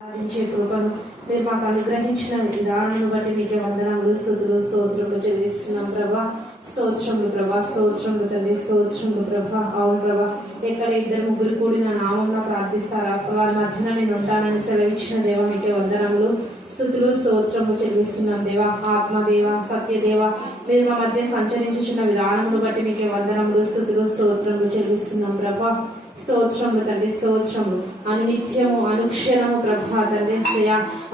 సాధించే కృపను మీరు మాకు అనుగ్రహించిన విధానాన్ని బట్టి మీకే వందనములు, స్తుతులు, స్తోత్రములు చెల్లిస్తున్నాం ప్రభా. స్తోత్రములు ప్రభా, స్తోత్రములు తండ్రి, స్తోత్రములు ప్రభా. అవును ప్రభా, ఎక్కడ ఇద్దరు ముగ్గురు కూడిన నామంలో ప్రార్థిస్తారా వారి మధ్యన నేను ఉంటానని సెలవిచ్చిన దేవ మీకే వందనములు, స్తుతులు, స్తోత్రములు చెల్లిస్తున్నాం దేవా. ఆత్మదేవ, సత్యదేవ, మీరు మా మధ్య సంచరించుచున్న విధానమును బట్టి మీకే వందనములు, స్తుతులు, స్తోత్రములు చెల్లిస్తున్నాం ప్రభా. స్తోత్రములు తండ్రి, స్తోత్రములు అనునిత్యము అనుక్షణము ప్రభా తండ్రి.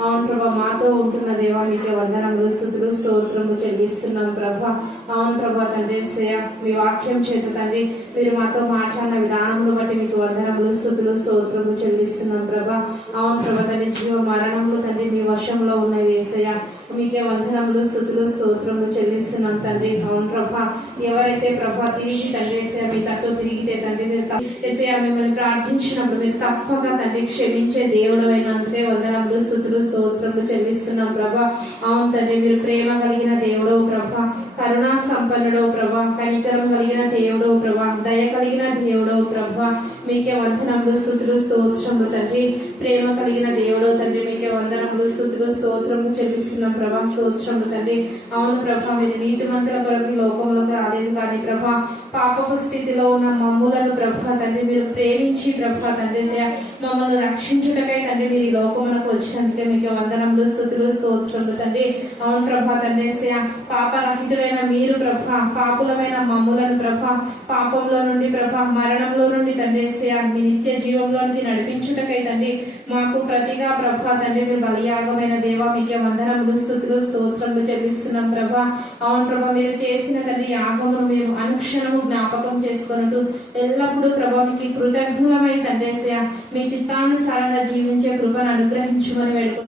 అవును ప్రభా, మాతో ఉంటున్న దేవా మీకే వందనములు, స్తుతులు, స్తోత్రములు చెల్లిస్తున్నాం ప్రభా. అవును ప్రభా తండ్రి, మీ వాక్యం చేత తండ్రి మీరు మాతో మాట్లాడిన విధానమును బట్టి మీకు వందనములు, స్తుతులు, స్తోత్రములు చెల్లిస్తున్నాం ప్రభా. అవును ప్రభా తండ్రి, జీవ మరణములు తండ్రి మీ వశంలో ఉన్నవి యేసయ్య, మీకే వందనములు, స్తుతులు, స్తోత్రములు చెల్లిస్తున్నాం తండ్రి. అవును ప్రభా, ఎవరైతే ప్రభా తిరిగి తండ్రి మీ తట్టు తిరిగితే తండ్రి మీరు మిమ్మల్ని ప్రార్థించినప్పుడు మీరు తప్పక తండ్రి క్షమించే దేవుడు అయినందుకే వందనములు, స్తుతులు, స్తోత్రములు చెల్లిస్తున్నాం ప్రభా. అవును తండ్రి, మీరు ప్రేమ కలిగిన దేవుడు ప్రభా, కరుణా సంపన్నుడు ప్రభా, కనికరం కలిగిన దేవుడు ప్రభా, దయ కలిగిన దేవుడు ప్రభా. మీకే వందనములు, స్తుతులు, స్తోత్రములు తండ్రి. ప్రేమ కలిగిన దేవుడు తండ్రి, మీకే వందనములు, స్తుతులు, స్తోత్రములు చెల్లిస్తున్నాం ప్రభా. స్తోత్రములు తండ్రి. అవును ప్రభా, మీరు నీతిమంతుల కొరకు లోకంలోకి రాలేదు కానీ ప్రభా పాపపు స్థితిలో ఉన్న మమ్ములను ప్రభా తండ్రి మీరు ప్రేమించి ప్రభా తండ్రి మమ్మల్ని రక్షించుటకై తండ్రి మీరు ఈ లోకములకు వచ్చినందుకే మీకు వందనములు, స్తుతులు, స్తోత్రములు తండ్రి. అవును ప్రభా తండ్రి, పాపరహితులైన మీరు ప్రభా పాపులమైన మమ్ములను ప్రభా పాపంలో నుండి ప్రభా మరణంలో నుండి తండ్రి మీ నిత్య జీవంలోనికి నడిపించుటకై తండ్రి మాకు ప్రతిగా ప్రభా తండ్రి మీరు బలియాగమైన దేవా మీకే వందనములు, స్తుతులు, స్తోత్రములు చెల్లిస్తున్నాం ప్రభా. అవును ప్రభా, మీరు చేసిన తండ్రి యాగమును మేము అనుక్షణము జ్ఞాపకం చేసుకున్నట్టు ఎల్లప్పుడూ ప్రభా మీకు కృతజ్ఞులమై తండ్రి మీ చిత్తానుసారంగా జీవించే కృపను అనుగ్రహించుమని వేడుకుంటున్నాం.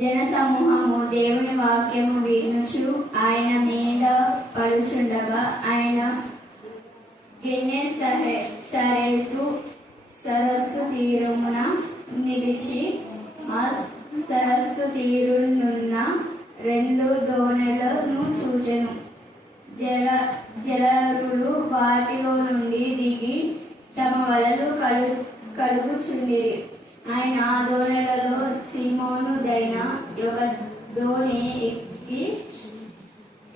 జన సమూహము దేవుని వాక్యము వినుచు ఆయన మీద పలుచుండగా ఆయన సరేతు సరస్సు తీరమున నిలిచి ఆ సరస్సు తీరునున్న రెండు దోణెలను చూచెను. జలరులు వాటిలో నుండి దిగి తమ వలలు కడుగుచుండిరి. ఆయన ఆ దోణెలలో సీమోనుదైన ఒక దోణి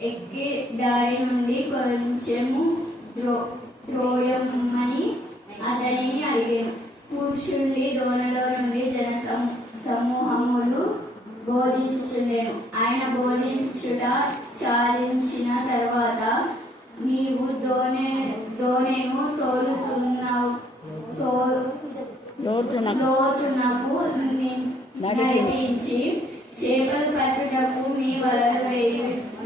ఎక్కి దారి నుండి కొంచెము త్రోయమని అతనిని అడిగాను. కూర్చుండి దోణలో నుండి జన సమూహములు బోధించుచుండెను. ఆయన బోధించుట చాలించిన తర్వాత నీవు దోణెను లోతునకు నడిపించి చేపలు పట్టుటకు మీ వలలు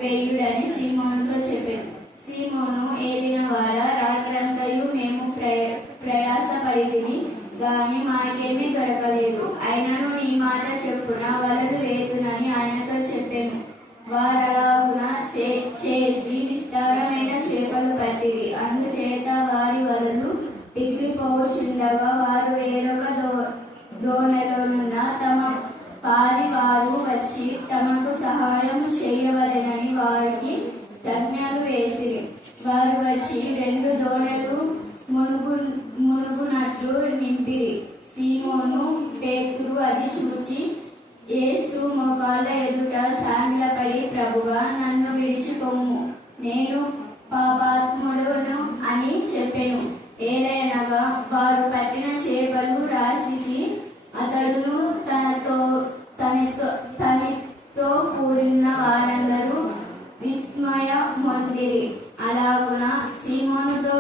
వేయుడని సీమోనుతో చెప్పాను. సీమోను ఏలిన వాడ రాత్రంతయు మేము ప్రయాసపడితిమి గాని మాకేమీ దొరకలేదు. అయినను నీ మాట చెప్పున వలలు వేతునని ఆయనతో చెప్పాను. వారలాగున చేసి విస్తారమైన చేపలు పట్టిరి. అందుచేత వారి వలలు పిగిలిపోచుండగా వారు వేరొక దోణెలోనున్న తమ పాది వారు వచ్చి తమకు సహాయం చేయవలెనని వారికి సంజ్ఞలు వేసిరి. వారు వచ్చి రెండు దోణెలు మునుగునట్లు నింపిరి. సీమోను పేతురు అది చూచి యేసు మోకాళ్ళ ఎదుట సాగిలపడి ప్రభువా నన్ను విడిచిపోము, నేను పాపాత్ముడును అని చెప్పెను. ఏలైనగా వారు పట్టిన చేపలు రాశికి అతడును తనతో కూడిన వారందరూ విస్మయ పొందిరి. అలాగున సీమోనుతో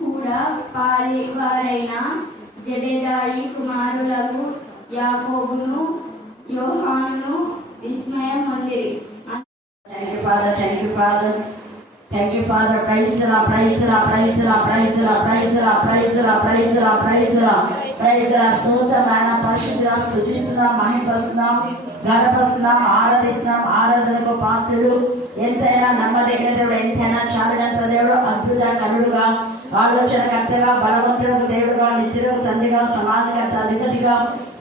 కూడా పాలివారైన జెబెదాయి కుమారులకు యాకోబును యోహానును విస్మయం పొందిరి. Thank you, Father. Praise the Lord, praise the Lord, praise the Lord, praise the Lord, praise the Lord, praise the Lord, praise the Lord, praise the Lord, praise the Lord. స్తోత్రమైన పరిశుద్ధ స్తుతిస్తున్నాం, మహిమపరుస్తున్నాం, గర్వపరుస్తున్నాం, ఆరాధిస్తున్నాం. ఆరాధనకు పాత్రుడు, ఎంతైనా నమ్మదగిన దేవుడు, ఎంతైనా చాలినంత దేవుడు, అద్భుత కరుడుగా, ఆలోచనకర్తగా, బలవంతుడు దేవుడుగా, నిత్యుడు తండ్రిగా, సమాధికర్త అధిపతిగా,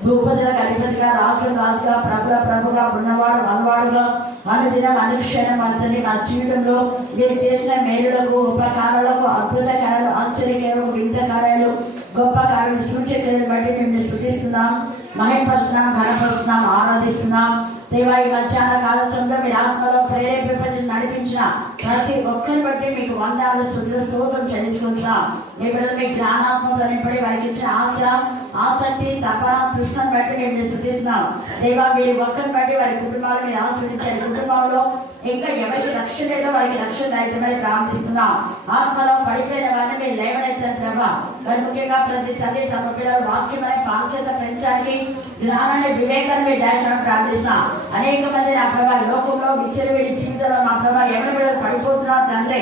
భూపతులకు అధిపతిగా, రాజుగా, ప్రభుగా ఉన్నవాడు అనువాడుగా అనుదినం అనుక్షణం అంతని మా జీవితంలో మీరు చేసిన మేలులకు, ఉపకారాలకు, అద్భుత కార్యాలు, ఆశ్చర్యకార్యాలు, వింత కార్యాలు, గొప్ప కార్యాలు, సూచక్రియలను బట్టి మేము స్తుతిస్తున్నాం, మహిమపరుస్తున్నాం, ఘనపరుస్తున్నాం, ఆరాధిస్తున్నాం. దేవా, ఈ మధ్యాహ్న కాల సమయంలో మీరు ఆత్మలో ప్రేరేపించి నడిపించిన ప్రతి ఒక్కరిని బట్టి మీకు వందనాలు, స్తుతులు, స్తోత్రం చెల్లించుకుంటున్నాం. మీ బిడ్డలు మీ జ్ఞానాత్మక నింపడి వారికి ఇచ్చిన ఆశ, ఆసక్తి, తపన, తృష్ణను బట్టి మేము స్తుతిస్తున్నాం. దేవా, మీరు ఒక్కరిని బట్టి వారి కుటుంబాలు మీరు ఆశ్రయించారు. కుటుంబంలో ఇంకా ఎవరికి రక్షణ లేదో వారికి రక్షణ దయచేయమని ప్రార్థిస్తున్నాం. ఆత్మలో పడిపోయిన వారిని మీరు లేవనెత్తారు ప్రభా. మరి ముఖ్యంగా ప్రతి తల్లి తమ పిల్లల వాక్యమనే పాఠ్యత పెంచడానికి, జ్ఞానాన్ని, వివేకాన్ని మీరు దయచేయమని ప్రార్థిస్తున్నాం. అనేక మంది నా ప్రభా లోకంలో విచ్చలవిడి జీవితంలో నా ప్రభా ఎవరి బిడ్డలు పడిపోతున్నారు తండ్రి,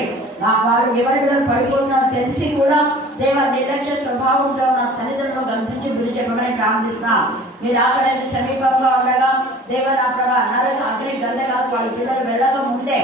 వారు ఎవరి బిడ్డలు పడిపోతున్నారో తెలిసి కూడా దేవ నిర్లక్ష్య స్వభావంతో నా తల్లిదండ్రులు గమనించి గురి చెప్పమని ప్రార్థిస్తున్నా. మీరు ఆకడానికి సమీపంగా ఉండగా దేవ నా ప్రభా నరక అగ్ని గంధకాలు వాళ్ళ పిల్లలు వెళ్ళక ముందే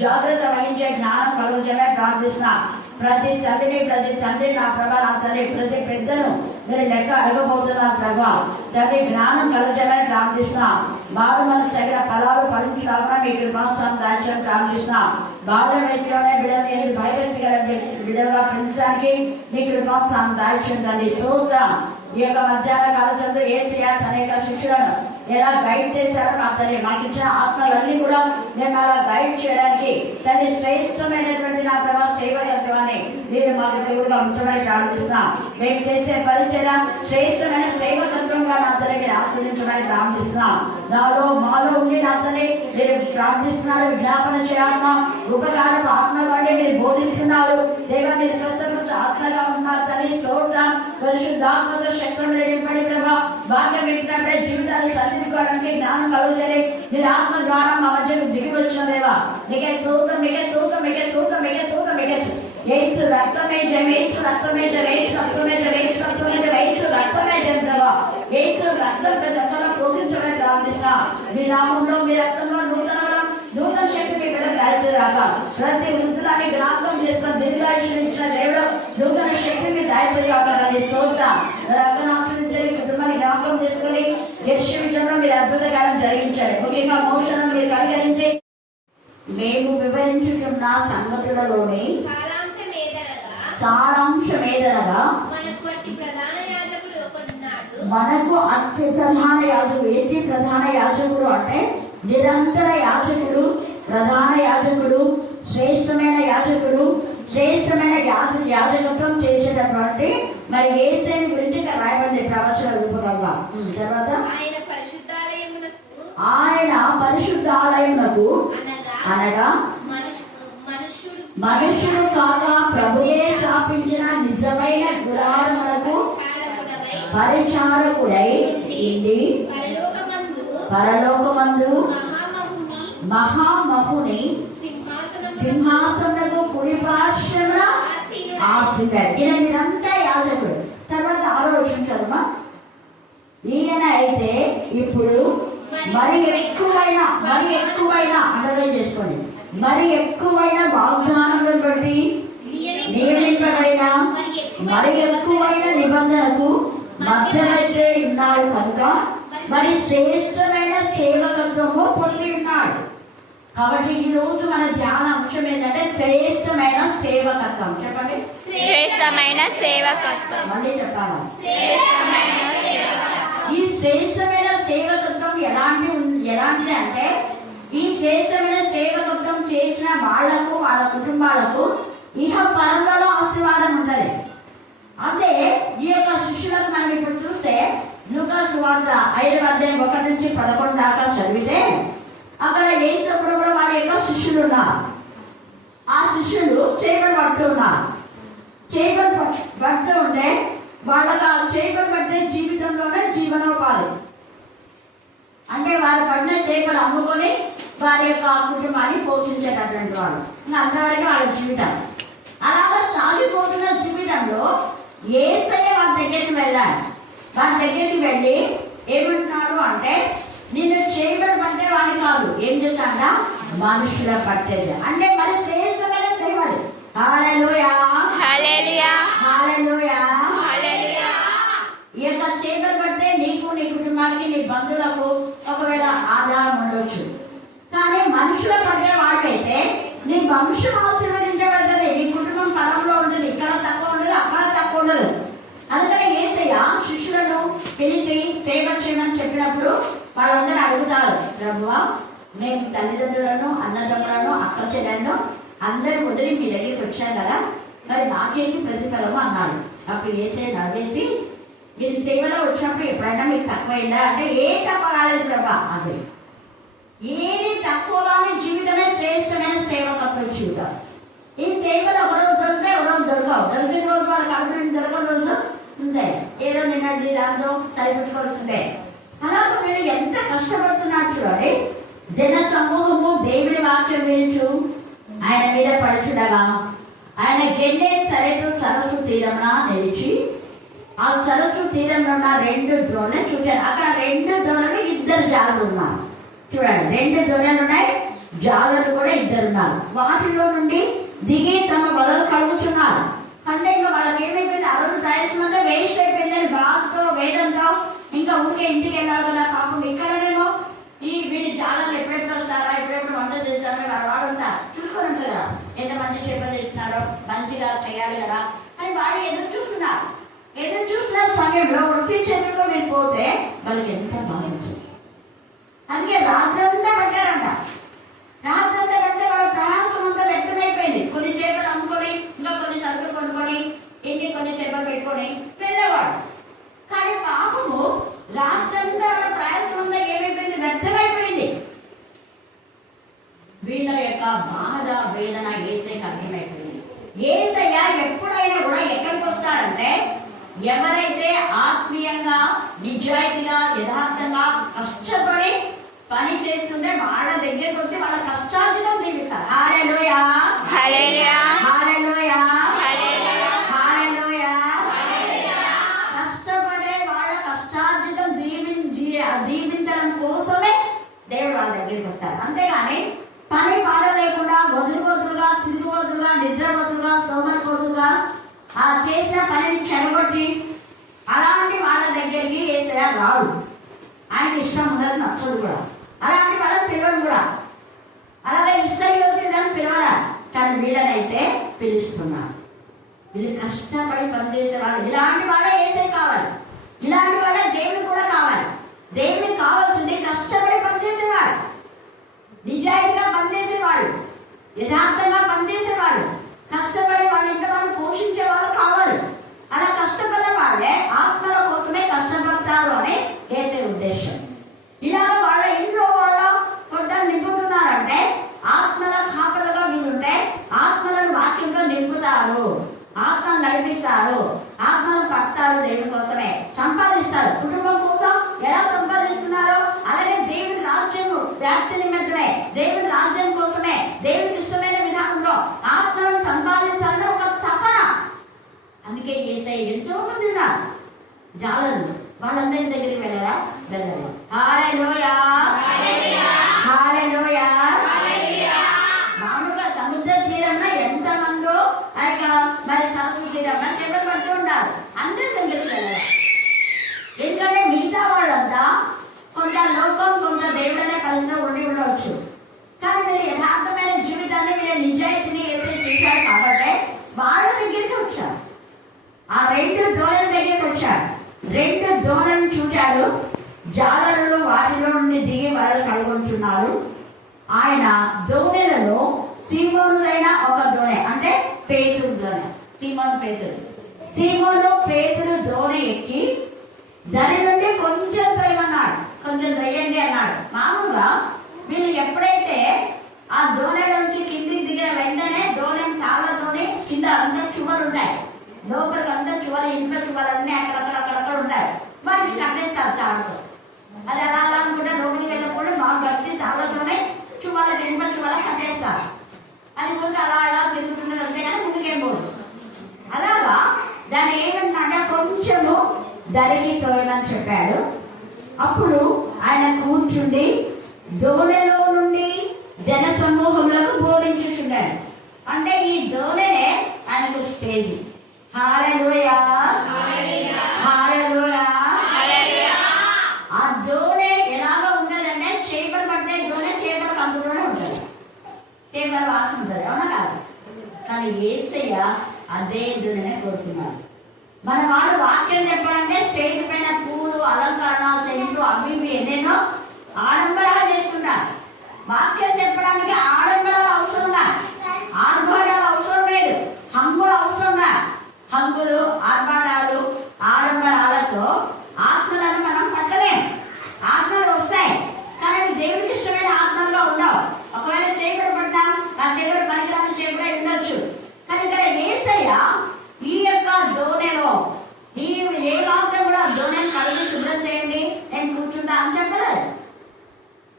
జాగ్రత్త వహించే జ్ఞానం కలుగుతామని ప్రార్థిస్తున్నా. ప్రతి తల్లిని, ప్రతి తండ్రి నా ప్రభా నా తల్లి, ప్రతి పెద్దను మీరు లెక్క అడగబోతున్నా ప్రభా. తల్లి జ్ఞానం కలుగుతామని ప్రార్థిస్తున్నా. బాలు మనసు తగిన ఫలాలు ఫలించాలన్నా మీ కృపాస్థానం దాచని ప్రార్థిస్తున్నా. బాల వయసులోనే బిడ్డలు భయభక్తి గల బిడ్డలుగా పెంచడానికి మీ కృపాస్థానం దాచని తల్లి స్తోత్రం. ఈ యొక్క మధ్యాహ్న కాలంలో ఏసయ్య తన యొక్క శిష్యులను ఎలా గైడ్ చేశారో నా తల్లి మాకు ఇచ్చిన ఆత్మలన్నీ కూడా మేము అలా గైడ్ చేయడానికి తల్లి శ్రేష్టమైనటువంటి నా ప్రభా సేవకత్వాన్ని మీరు మాకు దేవుడుగా ఉంచమని ప్రార్థిస్తున్నా. మేము చేసే పరిచయం శ్రేష్టమైన సేవకత్వంగా నా తల్లి మీరు ఆస్వాదించమని ప్రార్థిస్తున్నా. నాలో మాలో ఉండి నా తల్లి మీరు ప్రార్థిస్తున్నారు, విజ్ఞాపన చేయాలన్నా ఉపకారం ఆత్మ వాడి మీరు బోధిస్తున్నారు. దేవా మీరు స్వతంత్ర ఆత్మగా ఉన్నారు తల్లి స్తోత్రం. పరిశుద్ధాత్మతో శక్తులు నింపడి ప్రభా వాక్యం వింటున్నప్పుడే జీవితాన్ని సరిదిద్దుకోవడానికి జ్ఞానం కలుగుతుంది. మీరు ఆత్మ ద్వారా మా మధ్యకు దిగి వచ్చిన దేవా మీకే స్తోత్రం, మీకే స్తోత్రం, మీకే స్తోత్రం, మీకే స్తోత్రం, మీకే ఏసు రక్తమే జయం, ఏసు రక్తమే జయం, ఏసు రక్తమే జయం, ఏసు రక్తమే జయం, ఏసు రక్తమే జయం ప్రభా. ఏసు రక్తం ప్రతి ఒక్కరిలో ప్రోగించమని ప్రార్థిస్తున్నా. మీ నామంలో మీ రక్తంలో నూతన శక్తి మీ బిడ్డ దాయిరాక ప్రతి వృత్తులని జ్ఞాపకం చేసుకున్న దీర్ఘాయుష్యం ఇచ్చిన దేవుడు నూతన శక్తిని దాయిపోయి స్తోత్రం. రక్షణాశ్రయించండి, కుటుంబాన్ని జ్ఞాపకం చేసుకుని యశ్వించడంలో మీరు అద్భుత కార్యం జరిగించారు. ముఖ్యంగా మోక్షణం మీరు పరిహరించి మేము వివరించుతున్న సంగతులలోని సారాంశమేదనగా మనకు అతి ప్రధాన యాజకుడు. ఏంటి ప్రధాన యాజకుడు అంటే నిరంతర యాజకుడు, ప్రధాన యాజకుడు, శ్రేష్టమైన యాజకుడు, శ్రేష్టమైన యాజకత్వం చేసేటటువంటి మరి యేసయ్య గురించి రాయబడింది ప్రవచన రూపకంగా. తర్వాత ఆయన పరిశుద్ధాలయమునకు అనగా మనుషుడు కాగా ప్రభువే స్థాపించిన నిజమైన గుడారమునకు పరిచారకుడై ఇండి పరలోకమందు మహామహుని సింహాసనకు కుడి పార్శ్వమున ఆసీనుడు. ఈయన నిరంతర యాజకుడు. తర్వాత ఆలోచించమ్మా, ఈయన అయితే ఇప్పుడు మరి ఎక్కువైన అండర్లైన్ చేసుకోండి, మరి ఎక్కువైన వాగ్దానములను బట్టి నియమింపబడిన మరి ఎక్కువైన నిబంధనకు మధ్యమైతే ఉన్నాడు కనుక మరి శ్రేష్టమైన సేవకత్వము పొంది ఉన్నాడు. కాబట్టి ఈ రోజు మన ధ్యాన అంశం ఏంటంటే శ్రేష్టమైన సేవకత్వం. చెప్పండి, శ్రేష్టమైన సేవకత్వం. మళ్ళీ చెప్పాలా? ఈ శ్రేష్టమైన సేవకత్వం ఎలాంటిది అంటే ఈ శ్రేష్టమైన సేవకత్వం చేసిన వాళ్లకు, వాళ్ళ కుటుంబాలకు ఇహ పరంలో ఆశీర్వాదం ఉంటది. అదే ఈ యొక్క శిష్యులకు మనం ఇప్పుడు చూస్తే లూకా సువార్త 5:1-11 దాకా చదివితే అక్కడ యేసు ప్రభువు వారి యొక్క శిష్యులు ఉన్నారు. ఆ శిష్యులు చేపలు పడుతున్నారు. చేపలు పడుతూ ఉంటే వాళ్ళకి ఆ చేపలు పట్టే జీవితంలోనే జీవనోపాధి. అంటే వారు పడిన చేపలు అమ్ముకొని వారి యొక్క కుటుంబాన్ని పోషించేటటువంటి వాళ్ళు. అంతవరకు వాళ్ళ జీవితం అలాగా సాగిపోతున్న జీవితంలో యేసయ్య వాళ్ళ దగ్గరికి వెళ్ళాలి. వాళ్ళ దగ్గరికి వెళ్ళి ఏమంటున్నాడు అంటే నిన్ను చేపలు పట్టే వాళ్ళు కాదు, ఏం చేశాడ మనుషుల పట్టేది. అంటే మరి శ్రేష్టమైన సేవలు. హల్లెలూయా, హల్లెలూయా, హల్లెలూయా. ఈ యొక్క చేపలు పట్టే నీకు కుటుంబానికి నీ బంధువులకు ఒకవేళ ఆధారం ఉండొచ్చు. కానీ మనుషుల పడే వాడికైతే నీ వంశం ఆశీర్వదించబడుతుంది, నీ కుటుంబం తరంలో ఉంటుంది, ఇక్కడ తక్కువ ఉండదు, అక్కడ తక్కువ ఉండదు. అందుకని యేసయ్య శిష్యులను పిలిచి సేవ చేయమని చెప్పినప్పుడు వాళ్ళందరూ అడుగుతారు, ప్రభువా నేను తల్లిదండ్రులను, అన్నదమ్ములను, అక్క చెల్లెలను అందరూ వదిలి మీ దగ్గరికి వచ్చాను కదా, మరి నాకేంటి ప్రతిఫలము అన్నాడు. అప్పుడు యేసయ్య నవ్వేసి, మీరు సేవలో వచ్చినప్పుడు ఎప్పుడైనా మీకు తక్కువైందా అంటే, ఏ తక్కువ కాలేదు ప్రభా, అదే ఏది తక్కువగానే జీవితమే శ్రేష్టమైన సేవకత్వ జీవితం. ఈ సేవలు ఒకరోజు దొరికితే ఒకరోజు దొరకవు, దొరికిన రోజు వాళ్ళకి అడుగుని దొరకని రోజు ఉంటాయి, ఏదో నిన్నటి దాంతో సరిపెట్టుకోవాల్సిందే. అలాగే మీరు ఎంత కష్టపడుతున్నారు చూడండి. జన సమూహము దేవుని వాక్యం వినుచు ఆయన మీద పడుచుడగా ఆయన గెండే సరస్సు తీరమున నిలిచి ఆ సరస్సు తీరంలో ఉన్న 2 దోణలు చూశారు. అక్కడ 2 దోణలు 2 జాలలు ఉన్నారు. చూడండి, 2 దోణలు ఉన్నాయి, జాలలు కూడా 2 ఉన్నారు. వాటిలో నుండి దిగి తమ వలలు కలుగుతున్నారు. అంటే ఇంకా వాళ్ళకి ఏమైపోయింది, ఆ రోజు ప్రయత్నంతో వేస్ట్ అయిపోయింది. బాధతో వేదంతో ఇంకా ఊరికే ఇంటికి వెళ్ళాలి కదా, పాపం ఇక్కడనేమో ఈ వీడి జాలలు ఎప్పుడెప్పుడు వస్తారా, ఎప్పుడెప్పుడు వంట చేస్తారా, వాడంతా చూసుకొని ఉంటారు కదా, ఎంత మంచి చేపలు ఇచ్చినారో, మంచిగా చేయాలి కదా అని వాడు ఎదురు చూస్తున్నారు. ఎదురు చూస్తున్న సమయంలో వృత్తి చేతుల్లో వెళ్ళిపోతే వాళ్ళకి ఎంత బాగుంటుంది. అందుకే రాత్రంతా పట్టారంట. రాత్రంతా పడితే వాళ్ళ ప్రయాసం అంతా వ్యక్తమైపోయింది. కొన్ని చేపలు అమ్ముకొని, ఇంకా కొన్ని సరుకులు కొనుక్కొని, ఇంటికి కొన్ని చేపలు పెట్టుకొని వెళ్ళేవాడు. కానీ పాపము రాత్రంతా వాళ్ళ ప్రయాసం అంతా ఏమైపోయింది, వ్యక్తమైపోయింది. వీళ్ళ యొక్క బాధ వేదన యేసయ్యకి అర్థమైపోయింది. యేసయ్య ఎప్పుడైనా కూడా ఎక్కడికి వస్తారంటే, ఎవరైతే ఆత్మీయంగా, నిజాయితీగా, యథార్థంగా కష్టపడి పని చేస్తుంటే వాళ్ళ దగ్గరికి వచ్చి వాళ్ళ కష్టార్జితం తీరుస్తారు. హల్లెలూయా, హల్లెలూయా, హల్లెలూయా, హల్లెలూయా, హల్లెలూయా. కష్టపడే వాళ్ళ కష్టార్జితం దీవించడం కోసమే దేవుడు వాళ్ళ దగ్గరికి వస్తారు. అంతేగాని పని పాట లేకుండా వదిలిపోతులుగా, తిరుగుబోతులుగా, నిద్రపోతులుగా, సోమరిపోతులుగా ఆ చేసిన పనిని చెడగొట్టి అలాంటి వాళ్ళ దగ్గరికి యేసయ్య రాడు. ఆయన ఇష్టం ఉండదు, నచ్చదు కూడా. అలాంటి వాళ్ళని పిలవడం కూడా, అలాగే ఇస్రాయేలీయులను పిలవడా, కానీ వీళ్ళనైతే పిలుస్తున్నాడు. వీళ్ళు కష్టపడి పనిచేసే వాళ్ళు, ఇలాంటి వాళ్ళే యేసయ్య కావాలి. ఇలాంటి వాళ్ళే దేవుడు కూడా కావాలి. దేవుడికి కావాల్సింది కష్టపడి పనిచేసేవాడు, నిజాయితీగా పనిచేసేవాడు, యథార్థంగా పనిచేసేవాడు, కష్టపడి వాళ్ళ ఇంట్లో వాళ్ళు పోషించే వాళ్ళు కావాలి. అలా కష్టపడే వాళ్ళే ఆత్మల కోసమే కష్టపడతారు అని యేసయ్య ఉద్దేశం. ఇలా వాళ్ళ ఇంట్లో వాళ్ళ పొట్టలు నింపుతున్నారంటే ఆత్మల కాపలుగా వీళ్ళుంటే ఆత్మలను వాక్యంతో నింపుతారు, ఆత్మను నడిపిస్తారు, ఆత్మను పడతారు, దేవుడి కోసమే సంపాదిస్తారు. కుటుంబం కోసం ఎలా సంపాదిస్తున్నారో అలాగే దేవుడి రాజ్యం వ్యాప్తి నిమిత్తమే, దేవుడి రాజ్యం కోసమే, దేవుడికి ఇష్టమైన విధానంలో ఆత్మలను సంపాదించాలని ఒక తపన. అందుకే యేసయ్య ఎంతో మంది ఉన్నారు జాలరు, వాళ్ళందరి దగ్గరికి వెళ్ళరా, వెళ్ళాలి. హల్లెలూయా, హల్లెలూయా. మామూలుగా సముద్ర తీరంలో ఎంత మందో మరి సరస్సు తీరంలో చేపలు పడుతూ ఉంటారు, అందరి దగ్గరికి వెళ్ళాలి. ఎందుకంటే మిగతా వాళ్ళంతా కొంత లోకం, కొంత దేవుడనే కలిసి ఉండి ఉండవచ్చు. కానీ వీళ్ళు యథార్థమైన జీవితాన్ని, వీళ్ళ నిజాయితీని యేసయ్య చేశారు కాబట్టి వాళ్ళ దగ్గరికి వచ్చారు. ఆ 2 దోణల దగ్గరికి వచ్చాడు. 2 దోణలను చూశాడు. జాలరులు వాటిలో నుండి దిగి వలలు కలుగుతున్నారు. ఆయన దోణెలలో సీమోనులైన ఒక దోణె, అంటే పేతురు దోణె, సీమోను పేతురు దోణె ఎక్కి దాని నుండి కొంచెం తొయ్యమన్నాడు, కొంచెం తొయ్యండి అన్నాడు. మామూలుగా వీళ్ళు ఎప్పుడైతే ఆ దోణెల నుంచి కిందికి దిగిన వెంటనే దోణెం తాళ్లతోనే కింద అంతా చువ్వలు ఉంటాయి, లోపలికి అంతా చువ్వలు, ఇనుప చువ్వలన్నీ అక్కడక్కడ ఉంటాయి. వాటికి కట్టేస్తారు తాడుతో. అది అలా అనుకుంటే లోపలికి వెళ్ళకుండా మా గట్టి తాళ్లతోనే చువ్వలకి, ఇనుప చువ్వల కట్టేస్తారు. అది కొంచెం అలా తిరుగుతున్నది, అంతేగాని ముందుకేం పోదు. అలాగా దాన్ని ఏమంటే కొంచెము దరికి తోయమని చెప్పాడు. అప్పుడు ఆయన కూర్చుండి దోణెలో నుండి జన సమూహములకు బోధించుచున్నాడు. అంటే ఈ దోణెనే ఆయనకు స్టేజ్. హల్లెలూయా, హల్లెలూయా. ఆ చేపల వాసన ఉంటుంది, అవునా కాదు? కానీ యేసయ్య అదే దూడనే కోరుకున్నాడు. మన వాడు వాక్యం చెప్పాలంటే స్టేజ్ పైన పూలు, అలంకరణ, సెంట్లు అవి ఇవి ఎన్నెన్నో ఆడంబరాలు చేసుకుంటారు. వాక్యం చెప్పడానికి ఆడంబరాలు అవసరంగా, ఆర్భాటాలు అవసరం లేదు, హంగులు అవసరంగా. హంగులు, ఆర్భాటాలు, ఆడంబరాలతో ఆత్మలను మనం పట్టలేం. ఆత్మలు వస్తాయి కానీ దేవుడికి ఇష్టమైన ఆత్మల్లో ఉండవు. ఒకవేళ చేపలు పడ్డా ఆ చేపలు పనికిరాని చేపలే ఉండొచ్చు. కానీ ఇక్కడ యేసయ్య ఈ యొక్క దోణెలో ఏ మాత్రం కూడా దోణెను కలిగి శుభ్రం చేయండి, నేను కూర్చుంటా అని చెప్పలేదు.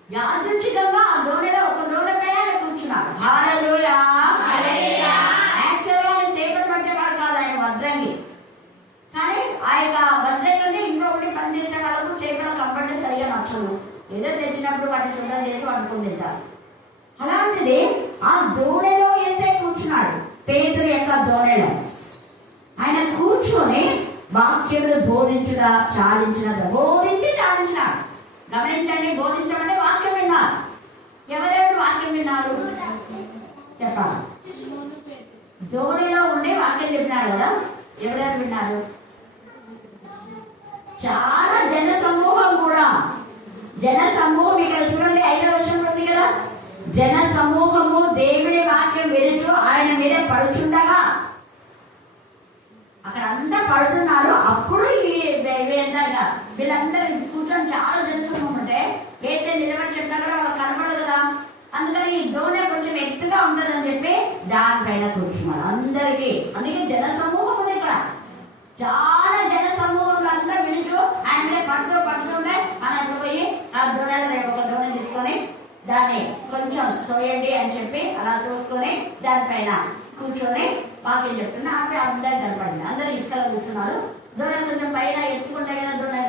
యాదృచ్ఛికంగా ఆ దోణెలో ఒక దోణె పైన కూర్చున్నాడు. హల్లెలూయా. యాక్చువల్గా చేపలు పట్టేవాడు కాదు ఆయన, వడ్రంగి. కానీ ఆ యొక్క వడ్రంగి ఇంట్లో ఉండి పనిచేసే వాళ్ళకు చేపల కంపంటే సరిగా నచ్చదు. ఏదో తెచ్చినప్పుడు వాటిని శుభ్రం చేసి వండుకుని తింటారు. అలాంటిది ఆ దోణెలో వేసే కూర్చున్నాడు, పేతురు యొక్క దోణెలో. ఆయన కూర్చొని వాక్యములు బోధించుట బోధించి చాలించినాడు. గమనించండి, బోధించడం అంటే వాక్యం విన్నారు. ఎవరెవరు వాక్యం విన్నారు చెప్పాలి. దోణిలో ఉండి వాక్యం చెప్పినారు కదా, ఎవరెవరు విన్నారు? చాలా జన సమూహం కూడా. జన సమూహం ఇక్కడ చూడండి 5వ వచనంలో ఉంది కదా, జన సమూహము దేవుని వాక్యం వినుచు ఆయన మీద పడుచుండగా. అక్కడ అంతా పడుతున్నారు. అప్పుడు వీళ్ళందరూ కూర్చొని చాలా జన సమూహం ఉంటే ఏదైతే నిలబడి చెప్పినా కూడా వాళ్ళకి కనపడదు కదా. అందుకని ఈ దోణి కొంచెం ఎత్తుగా ఉంటుందని చెప్పి దానిపైన కూర్చున్నాడు అందరికీ. అందుకే జన సమూహం ఉంది ఇక్కడ. చాలా జన సమూహంలో అంతా వినుచు ఆయన మీద పడుతుంటే ఆయన పోయి ఆ దోణిలో రేపు ఒక దోణి తీసుకొని దాన్ని కొంచెం తోయండి అని చెప్పి అలా తోసుకొని దానిపైన కూర్చొని వాక్యం చెప్తున్నా. అప్పుడు అందరు కనపడింది. అందరు ఇసుకలో కూర్చున్నారు. దూరం కొంచెం పైన ఎత్తుకుంటే కదా దూరం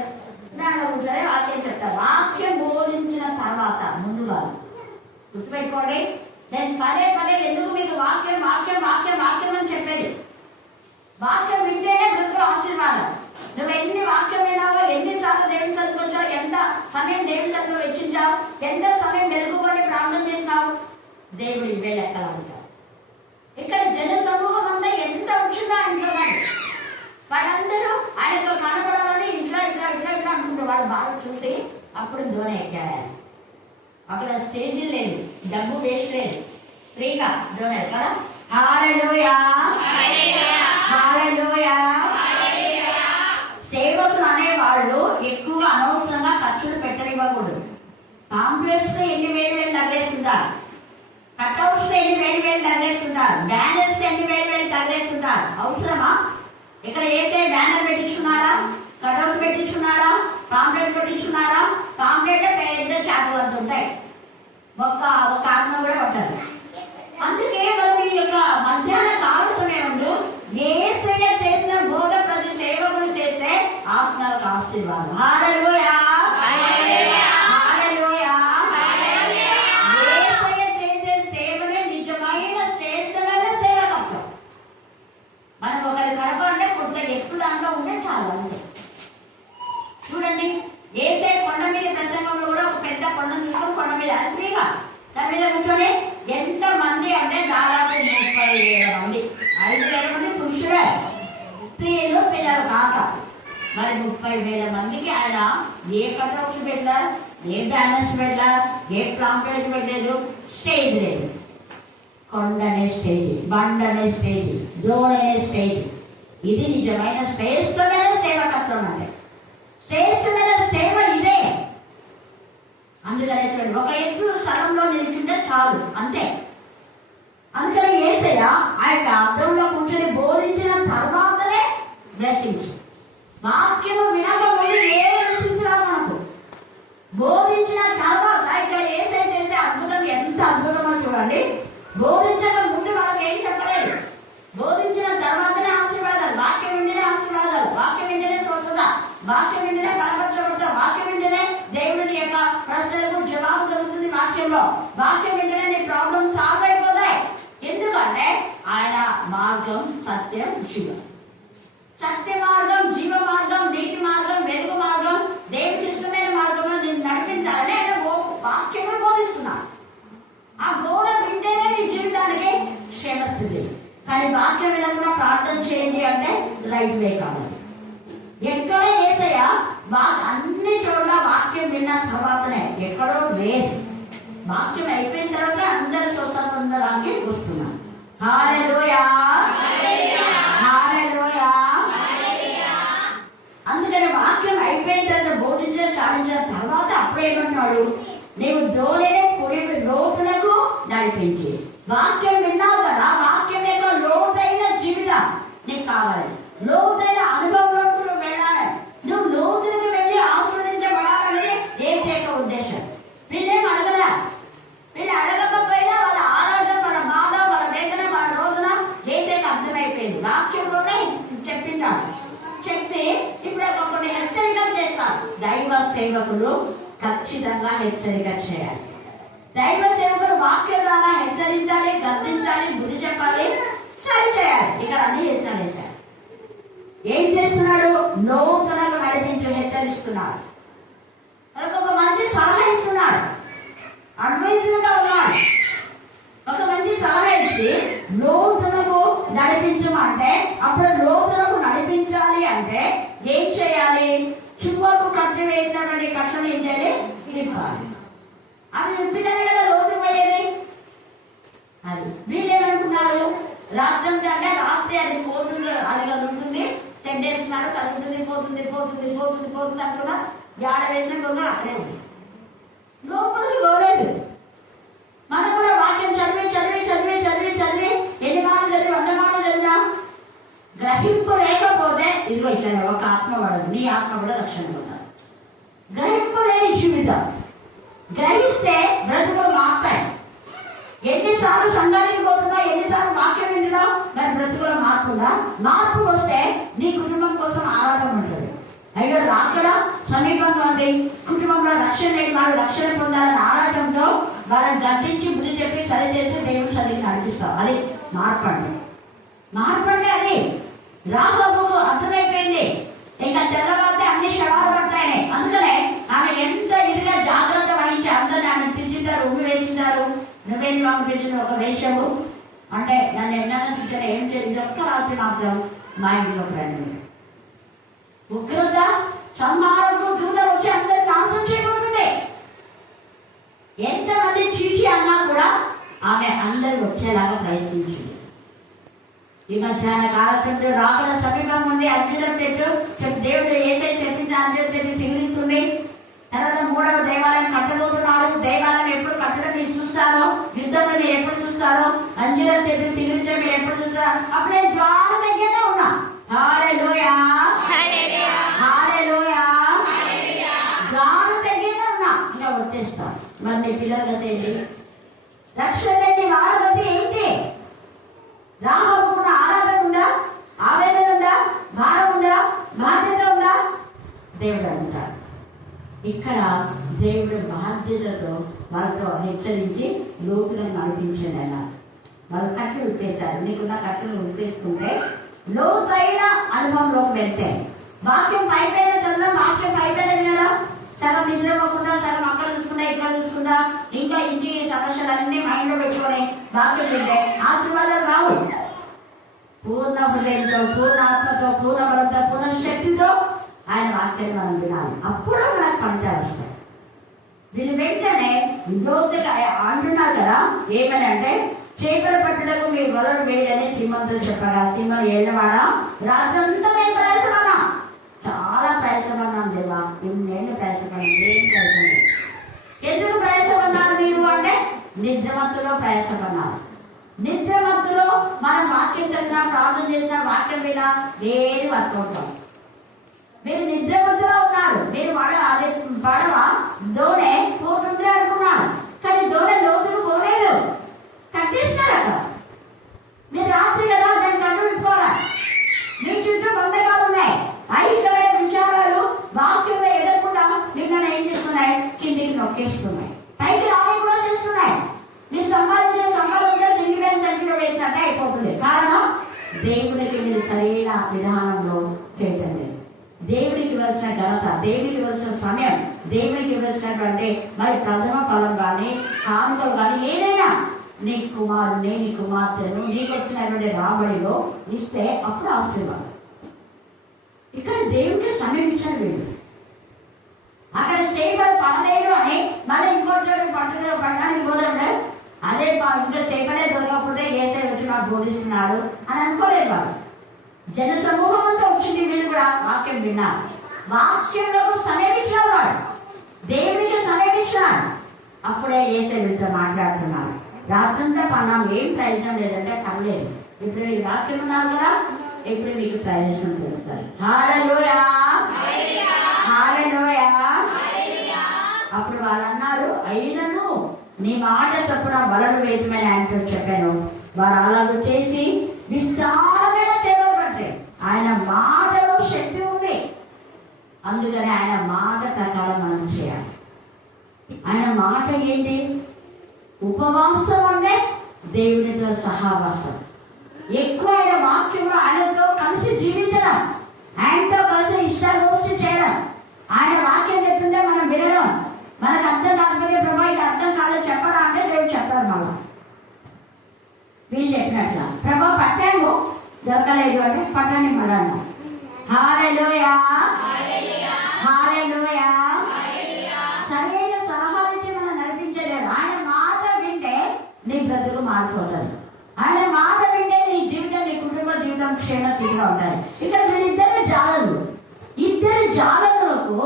దాంట్లో కూర్చొని వాక్యం చెప్తారు. వాక్యం బోధించిన తర్వాత ముందుగా గుర్తుపెట్టుకోండి, నేను పదే పదే ఎందుకు మీకు వాక్యం వాక్యం వాక్యం వాక్యం అని చెప్పేది. వాక్యం వింటేనే బ్రతుకు ఆశీర్వాదం. నువ్వు ఎన్ని వాక్యం విన్నావో, ఎన్నిసార్లు దేవుని సన్నిధికి వచ్చావు, ఎంత సమయం దేవుని సన్నిధిలో వెచ్చించావు, ఎంత సమయం మెరుగుకొని ప్రార్థన చేసినావు, దేవుడు ఇవే లెక్కలు ఉంటావు. ఇక్కడ జన సమూహం అంతా ఎంత వచ్చిందో అంటున్నాడు. వాళ్ళందరూ ఆయనకు కనపడాలని ఇంట్లో ఇట్లా ఇట్లా ఇట్లా అనుకుంటారు. వాళ్ళు బాగా చూసి అప్పుడు దోణి ఎక్కాడు ఆయన. అక్కడ స్టేజ్ లేదు, డబ్బు వేస్ట్ లేదు, ఫ్రీగా దోణి కదా. హల్లెలూయా, హల్లెలూయా. సేవకులు అనేవాళ్ళు ఎక్కువ అనవసరంగా ఖర్చులు పెట్టనివ్వకూడదు. కాంప్లెక్స్ లో ఎన్ని వేలు తగ్గేస్తుంటారు, కట్అవుట్స్ లో ఎన్ని వేలు తగ్గేస్తుంటారు, బ్యానర్స్ ఎన్ని వేలు తగ్గేస్తుంటారు. అవసరమా? ఇక్కడ ఏదైతే బ్యానర్ పెట్టించుకున్నారా, కట్అవుట్స్ పెట్టించుకున్నారా, పాంప్లెట్ పెట్టించుకున్నారా? పాంప్లెట్ పెద్ద చేపలంత ఉంటాయి, ఒక ఆత్మ కూడా పట్టదు. అందుకే మనం ఈ యొక్క మధ్యాహ్న కాల సమయంలో యేసయ్య చేసిన బోధ ప్రతి సేవకులు చేస్తే ఆత్మలకు ఆశీర్వాదం. హల్లెలూయా, హల్లెలూయా. యేసయ్య చేసే సేవనే నిజమైన శ్రేష్టమైన సేవకత్వం. మనం ఒకరి కడప అంటే కొంత ఎత్తు దాంట్లో ఉంటే చాలా అంతే. చూడండి, యేసయ్య కొండ మీద ప్రసంగంలో కూడా ఒక పెద్ద కొండ తీసుకొని కొండ మీద ఫ్రీగా దాని మీద కూర్చొని ఎంత మంది అంటే దాదాపు 30,000 మంది, 5,000 మంది పురుషులే, స్త్రీలు పిల్లలు కాక. మరి 30,000 మందికి ఆయన ఏ కట్అవుట్స్ పెట్టారు, ఏ బ్యానర్స్ పెట్టారు, ఏ పాంప్లెట్ పెట్టలేదు, స్టేజ్ లేదు. కొండనే స్టేజ్, బండనే స్టేజ్, దోణనే స్టేజ్. ఇది నిజమైన శ్రేష్టమైన సేవకత్వం. అంటే శ్రేష్టమైన సేవ ఇదే. అందుకనే చూడండి, ఒక ఎత్తు స్థలంలో నిలిచింటే చాలు అంతే. అందుకని యేసయ్య ఆ యొక్క అద్దంలో కూర్చొని బోధించిన తర్వాతనే బ్లెస్సింగ్స్. వాక్యము వినక ముందు ఏ బ్లెస్సింగ్స్ రావు మనకు. బోధించిన తర్వాత ఇక్కడ యేసయ్య చేసే అద్భుతం ఎంత అద్భుతమో చూడండి. బోధించక ముందు వాళ్ళకి ఏం చెప్పలేదు, బోధించిన తర్వాతనే ఆశీర్వాదాలు. వాక్యం వింటేనే ఆశీర్వాదాలు, వాక్యం వింటేనే స్వస్థత, వాక్యం వింటేనే బలపరచబడతాం, వాక్యం వింటేనే దేవుని యొక్క ప్రశ్నలకు జవాబు దొరుకుతుంది. వాక్యంలో వాక్యం వింటేనే నీ ప్రాబ్లమ్స్ మరి వాక్యం వినకుండా ప్రార్థన చేయండి అంటే లైట్ వే కాదు. ఎక్కడ ఏసయ్య అన్ని చోట్ల వాక్యం విన్న తర్వాతనే, ఎక్కడో లేదు. వాక్యం అయిపోయిన తర్వాత అందరి స్వస్థత పొందడానికి వస్తున్నాం. హల్లెలూయా, హల్లెలూయా. అందుకని వాక్యం అయిపోయిన తర్వాత బోధించే సాధించిన తర్వాత అప్పుడేమన్నాడు, నీవు దోణిని కుడి లోతులకు నడిపించి. వాక్యం విన్నావు కదా, వాక్యం యొక్క లోతైన జీవితం నీకు కావాలి. లోతైన అనుభవంలోకి నువ్వు వెళ్ళాలి. నువ్వు లోతులకు వెళ్ళి ఆశీర్వదించబడాలని ఏసైక ఉద్దేశం. వీళ్ళేం అడగలా. వీళ్ళు అడగకపోయినా వాళ్ళ ఆరాధన, వాళ్ళ బాధ, వాళ్ళ వేదన, వాళ్ళ రోజున ఏసైక అర్థమైపోయింది. వాక్యంలోనే చెప్పింటాడు. చెప్పి ఇప్పుడు కొన్ని హెచ్చరికలు చేస్తారు. దైవ సేవకులు ఖచ్చితంగా హెచ్చరిక చేయాలి. దైవ సేవకులు వాక్యం ద్వారా హెచ్చరించాలి, గద్దించాలి, బుద్ధి చెప్పాలి, సరి చేయాలి. ఇక్కడ అన్ని చేస్తున్నాడు. ఏం చేస్తున్నాడు? లోతులకు నడిపించి హెచ్చరిస్తున్నాడు. మనకు ఒక మంచి సలహా ఇస్తున్నాడు. అడ్వైజర్ గా ఉన్నాడు. ఒక మంచి సలహా ఇచ్చి లోతులకు నడిపించమంటే, అప్పుడు లోతులకు నడిపించాలి అంటే ఏం చేయాలి? చువ్వకు కత్తి వేసినటువంటి కష్టం ఏం చేయాలి? విప్పాలి. అది విప్పితేనే కదా లోతు పోయేది. అది వీళ్ళేమనుకున్నారు, రాత్రంతా అంటే రాత్రి అది పోతుంది, అది ఉంటుంది, 10 days కలుగుతుంది, పోతుంది పోతుంది పోతుంది పోతుంది అనుకున్నా. జాడ వేసినట్టు అక్కడే ఉంది, లోపలికి పోలేదు. మనం కూడా వాక్యం చదివి చదివి చదివి చదివి చదివి ఎన్ని మాటలు చదివి 100 మాటలు చదివినాం. గ్రహింపు లేకపోతే ఇదిగో ఇట్లా ఒక ఆత్మ పడదు, నీ ఆత్మ కూడా రక్షణ పొందాలి. గ్రహింపు లేని జీవితం. గ్రహిస్తే బ్రతుకులు మారుతాయి. ఎన్నిసార్లు సంఘానికి పోతున్నా, ఎన్నిసార్లు వాక్యం వింటున్నా, మరి బ్రతుకులో మార్పుందా? మార్పు వస్తే నీ కుటుంబం కోసం ఆరాధన ఉంటుంది. అయ్యో రాకడ సమీపంగా ఉంది, కుటుంబంలో రక్షణ లేని వాళ్ళు రక్షణ పొందాలని ఆరాటంతో వాళ్ళని గద్దించి బుద్ధి చెప్పి సరి చేసి దేవుడు సరిగ్గా నడిపిస్తాం. అది మార్పు అంటే. మార్పు అంటే అది రాహబుకు అర్థమైపోయింది. ఇంకా తెల్లవారితే అన్ని శవాలు పడతాయని. అందుకనే ఆమె ఎంత ఇదిగా జాగ్రత్త వహించి అందరినీ ఆమె తిట్టింటారు, ఉమ్మి వేసింటారు. నువ్వేది పంపించిన ఒక వేషము అంటే నన్ను ఎన్నైనా తిట్టిన ఏం చేయాలి? ఒక్క రాత్రి మాత్రం మా ఇంట్లో రండి. ఉగ్రత, సంహారము, దూత వచ్చి అందరిని నాశనం చేయబోతుంది. ఎంతమంది చీచి అన్నా కూడా ఆమె అందరు వచ్చేలాగా ప్రయత్నించింది. ఈ మధ్యాహ్న కాలశంతో రాకడ సమీపం ఉంది. అర్జునం పెట్టు దేవుడు ఏసై చెప్పించి అర్జునం పెట్టి చిగురిస్తుంది. తర్వాత 3వ దేవాలయం కట్టబోతున్నాడు. దేవాలయం ఎప్పుడు కట్టడం మీరు చూస్తారో, యుద్ధంలో మీరు ఎప్పుడు చూస్తారో, అంజనం చెప్పి చిగురించడం మీరు ఎప్పుడు చూస్తారో, అప్పుడే జ్వాల దగ్గర ఉన్నా. హల్లెలూయా, హల్లెలూయా. జ్వాల దగ్గర ఉన్నా. ఇంకా వచ్చేస్తాం. మరి నీ పిల్లల గతి ఏంటి? రక్షణ లేని వాళ్ళ గతి ఏంటి? రాహబుకున్న ఆరాధన ఉందా? ఆవేదన ఉందా? భారం ఉందా? బాధ్యత ఉందా? దేవుడు అంటాడు. ఇక్కడ దేవుడు బాధ్యతతో వాళ్ళతో హెచ్చరించి లోతులను నడిపించండి అన్నారు. వాళ్ళు కట్టలు విప్పేశారు. నీకున్న కట్టలు విప్పేసుకుంటే లోతైన అనుభవంలోకి వెళ్తే, వాక్యం పైపైన చదవడం, వాక్యం పైపైన వినడం, సగం నిద్రపోకుండా, సగం అక్కడ చూసుకుంటా, ఇక్కడ చూసుకుంటా, ఇంకా ఇంటి సమస్యలన్నీ మైండ్ లో పెట్టుకొని వాక్యం వింటే ఆశీర్వాదాలు రావు. పూర్ణ హృదయంతో, పూర్ణ ఆత్మతో, పూర్ణ బలంతో, పూర్ణ శక్తితో ఆయన వాక్యాన్ని మనం వినాలి. అప్పుడు మనకు ఫలితాలు వస్తాయి. వీళ్ళు వెంటనే లోతుగా అంటున్నారు కదా, ఏమని అంటే చేపలు పట్టుటకు మీ వలలు వేయని సింహంతో చెప్పగా, సింహం ఏళ్ళవాడ రాత్రంతా మేము ప్రయాసపడ్డా, చాలా ప్రయాసపడ్డాం దేవా. నేను ప్రయాసపడ్డాను. ఏం ప్రయాసం? ఎందుకు ప్రయాసపడ్డారు మీరు అంటే నిద్రమత్తులో ప్రయాసపడ్డారు. నిద్రమత్తులో మనం వాక్యం చదివినా, ప్రార్థన చేసినా, వాక్యం వినా ఏది వర్కౌట్ అవ్వదు. మీరు నిద్రమత్తులో ఉన్నారు. మీరు అది పడవ దోణె పోతుంటే అనుకున్నారు, కానీ దోణె లోతులు పోలేదు, కట్టేస్తారు అక్కడ. మీరు రాత్రి కదా దాన్ని కట్టు విప్పుకోవాలి. మీ చుట్టూ బంధకాలు ఉన్నాయి. ఐక్యమైన విచారాలు వాక్యంలో ఎడకుండా మిమ్మల్ని ఏం చేస్తున్నాయి? కిందికి నొక్కేస్తున్నాయి, పైకి రాని కూడా చేస్తున్నాయి. మీరు సంపాదించే తిండి మీద సంఖ్యలో వేసినట్టే అయిపోతుంది. కారణం దేవుడికి మీరు సరైన విధానంలో చేయటం లేదు. దేవుడికి ఇవ్వాల్సిన ఘనత, దేవుడికి ఇవ్వాల్సిన సమయం, దేవుడికి ఇవ్వాల్సినటువంటి మరి ప్రథమ ఫలం కానీ, కానుకలు కానీ ఏదైనా నీ కుమారుని నీ కుమార్తెను నీకు వచ్చినటువంటి రాబడిలో ఇస్తే అప్పుడు ఆశీర్వాదం. ఇక్కడ దేవుడికి సమీపించాడు వీళ్ళు. అక్కడ చేయబడి పడలేదు అని మళ్ళీ ఇంకోటి పట్టడానికి పోదంటే అదే ఇంకా చేయబడే దొరకకపోతే ఏసై వచ్చి నాకు బోధిస్తున్నాడు అని అనుకోలేదు వాళ్ళు. జన సమూహం అంతా వచ్చింది, వీళ్ళు కూడా వాక్యం విన్నారు. వాక్యంలో సమీపించారు వాడు, దేవుడికి సమీపించినాడు. అప్పుడే ఏసై వీళ్ళతో మాట్లాడుతున్నాడు. రాత్రంతా పన్నాం, ఏం ప్రయోజనం లేదంటే పర్లేదు, ఇప్పుడు మీకు వాక్యం ఉన్నారు కదా, ఇప్పుడు మీకు ప్రయోజనం దొరుకుతుంది. హల్లెలూయా హల్లెలూయా. అప్పుడు వాళ్ళు అన్నారు, అయినను నీ మాట చొప్పున వలలు వేయమని ఆయనతో చెప్పాను. వారు అలాగూ చేసి విస్తారమైన చేపలు పట్టాయి. ఆయన మాటలో శక్తి ఉంది, అందుకని ఆయన మాట ప్రకారం మనం చేయాలి. ఆయన మాట ఏంటి? ఉపవాసం అంటే దేవునితో సహవాసం. ఎక్కువ ఆయన వాక్యంలో ఆయనతో కలిసి జీవించడం, ఆయనతో కలిసి ఇష్టాగోష్ఠి చేయడం. ఆయన వాక్యం చెప్తుంటే మనం వినడం. మనకు అర్థం కాకపోతే ప్రభా ఇది అర్థం కాలేదు చెప్పరా అంటే దేవుడు చెప్తారు. మళ్ళా వీళ్ళు చెప్పినట్లా ప్రభా పట్టాము దొరకలేదు అంటే పట్టండి మళ్ళా. హల్లెలూయా హల్లెలూయా. సరైన సలహాలు ఇచ్చి మనం నడిపించలేదు. ఆయన మాట వింటే నీ బ్రతుకు మారిపోతుంది. ఆయన మాట వింటే నీ జీవితం, నీ కుటుంబ జీవితం క్షేమస్థితిగా ఉంటాయి. ఇక్కడ వీళ్ళిద్దరు జాలలు, ఇద్దరు జాలలకు